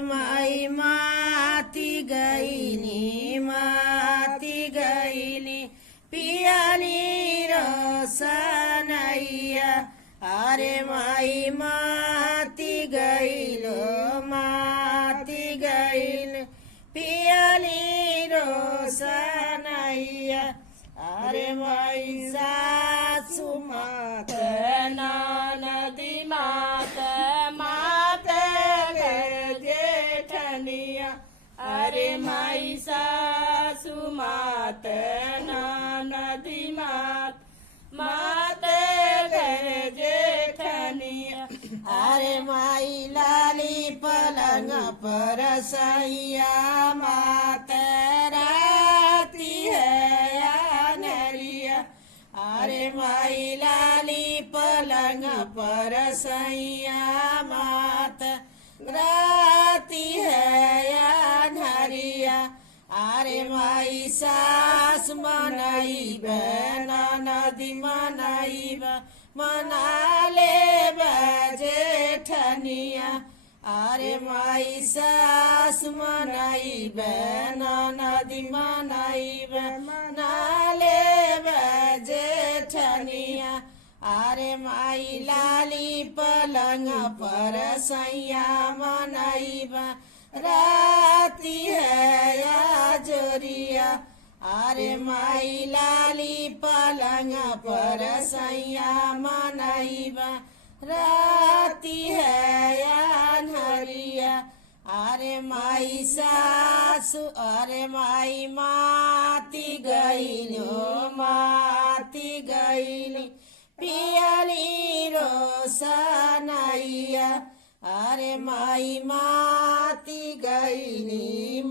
माई माती गईली पियाली रोसनैया अरे माई माती गईल पियाली रोसनैया अरे माई सासू मात नदी मात जेठनिया अरे माई सासू मात नदी मात घर जेठनिया अरे माई लाली पलंग पर सैया मात राती है नरिया अरे माई लाली पलंग पर सैया मात राती है नरिया अरे माई सास मनाइब नदी मनाइब मना ले जेठनिया अरे माई सास मनाइब नदी मनाइब मना ले जेठनिया अरे माई लाली पलंग पर सैया मनाइब राती है या जोरिया अरे माई लाली पलंग पर सैया मनाइब राती है या नरिया अरे माई सासु अरे माई माती गईली पियाली रोसनैया अरे माई माती गईली